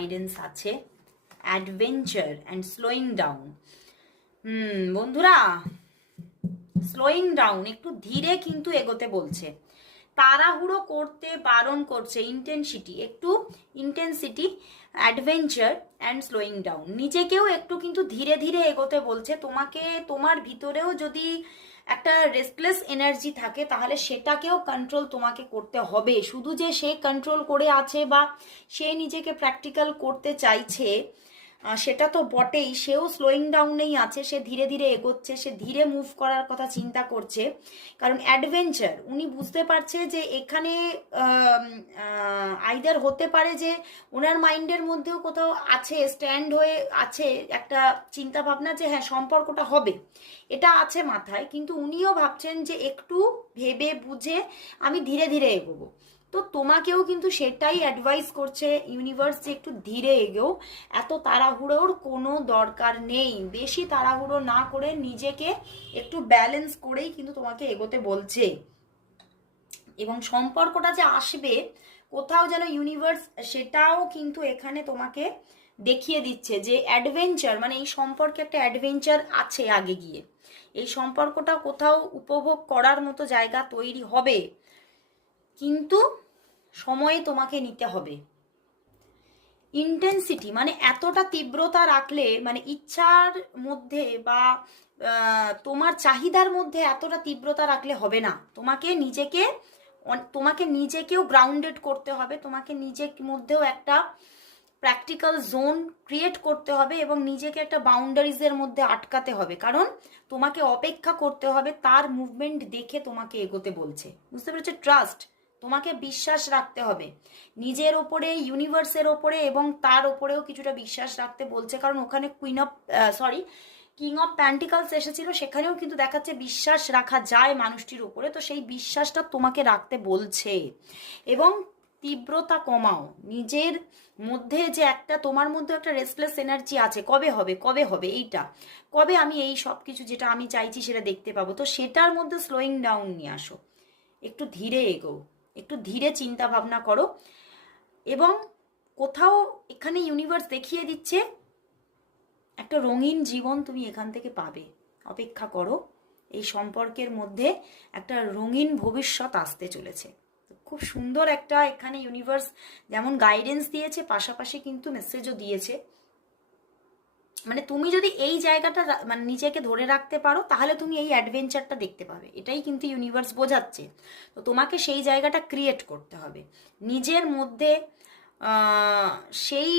Guidance আছে adventure and slowing down. বন্ধুরা, slowing down, একটু ধীরে কিন্তু এগোতে বলছে, তাড়াহুড়ো করতে বারণ করছে। Intensity, adventure and slowing down, নিজেকেও একটু কিন্তু ধীরে ধীরে এগোতে বলছে। তোমাকে তোমার ভিতরেও যদি একটা রেস্টলেস এনার্জি থাকে তাহলে সেটাকেও কন্ট্রোল তোমাকে করতে হবে। শুধু যে সে কন্ট্রোল করে আছে বা সে নিজেকে প্র্যাকটিক্যাল করতে চাইছে সেটা তো বটেই, সেও স্লোয়িং ডাউনেই আছে, সে ধীরে ধীরে এগোচ্ছে, সে ধীরে মুভ করার কথা চিন্তা করছে। কারণ অ্যাডভেঞ্চার, উনি বুঝতে পারছে যে এখানে আইদার হতে পারে যে ওনার মাইন্ডের মধ্যেও কোথাও আছে, স্ট্যান্ড হয়ে আছে একটা চিন্তা ভাবনা যে হ্যাঁ সম্পর্কটা হবে, এটা আছে মাথায়, কিন্তু উনিও ভাবছেন যে একটু ভেবে বুঝে আমি ধীরে ধীরে এগোবো। তো তোমাকেও কিন্তু সেটাই অ্যাডভাইস করছে ইউনিভার্স, যে একটু ধীরে এগোও, এত তাড়াহুড়োর কোনো দরকার নেই। বেশি তাড়াহুড়ো না করে নিজেকে একটু ব্যালেন্স করেই কিন্তু তোমাকে এগোতে বলছে। এবং সম্পর্কটা যে আসবে কোথাও যেন ইউনিভার্স সেটাও কিন্তু এখানে তোমাকে দেখিয়ে দিচ্ছে যে অ্যাডভেঞ্চার, মানে এই সম্পর্কে একটা অ্যাডভেঞ্চার আছে আগে গিয়ে, এই সম্পর্কটা কোথাও উপভোগ করার মতো জায়গা তৈরি হবে, কিন্তু সময়ে তোমাকে নিতে হবে। ইন্টেন্সিটি মানে এতটা তীব্রতা রাখলে, মানে ইচ্ছার মধ্যে বা তোমার চাহিদার মধ্যে এতটা তীব্রতা রাখলে হবে না। তোমাকে নিজেকেও গ্রাউন্ডেড করতে হবে, তোমাকে নিজের মধ্যেও একটা প্র্যাকটিক্যাল জোন ক্রিয়েট করতে হবে এবং নিজেকে একটা বাউন্ডারিজের মধ্যে আটকাতে হবে। কারণ তোমাকে অপেক্ষা করতে হবে, তার মুভমেন্ট দেখে তোমাকে এগোতে বলছে। বুঝতে পেরেছো? ট্রাস্ট, তোমাকে বিশ্বাস রাখতে হবে নিজের ওপরে, ইউনিভার্সের ওপরে, এবং তার ওপরেও কিছুটা বিশ্বাস রাখতে বলছে। কারণ ওখানে কিং অফ প্যান্টিকালস এসেছিল, সেখানেও কিন্তু দেখাচ্ছে বিশ্বাস রাখা যায় মানুষটির উপরে। তো সেই বিশ্বাসটা তোমাকে রাখতে বলছে। এবং তীব্রতা কমাও, নিজের মধ্যে যে একটা, তোমার মধ্যে একটা রেস্টলেস এনার্জি আছে, কবে হবে কবে হবে, এইটা কবে আমি এই সব কিছু যেটা আমি চাইছি সেটা দেখতে পাবো, তো সেটার মধ্যে স্লোয়িং ডাউন নিয়ে আসো, একটু ধীরে এগো, একটু ধীরে চিন্তা ভাবনা করো। এবং কোথাও এখানে ইউনিভার্স দেখিয়ে দিচ্ছে একটা রঙিন জীবন তুমি এখান থেকে পাবে, অপেক্ষা করো, এই সম্পর্কের মধ্যে একটা রঙিন ভবিষ্যৎ আসতে চলেছে। খুব সুন্দর একটা এখানে ইউনিভার্স যেমন গাইডেন্স দিয়েছে, পাশাপাশি কিন্তু মেসেজও দিয়েছে। মানে তুমি যদি এই জায়গাটা মানে নিজেকে ধরে রাখতে পারো তাহলে তুমি এই অ্যাডভেঞ্চারটা দেখতে পাবে, এটাই কিন্তু ইউনিভার্স বোঝাচ্ছে। তো তোমাকে সেই জায়গাটা ক্রিয়েট করতে হবে নিজের মধ্যে, সেই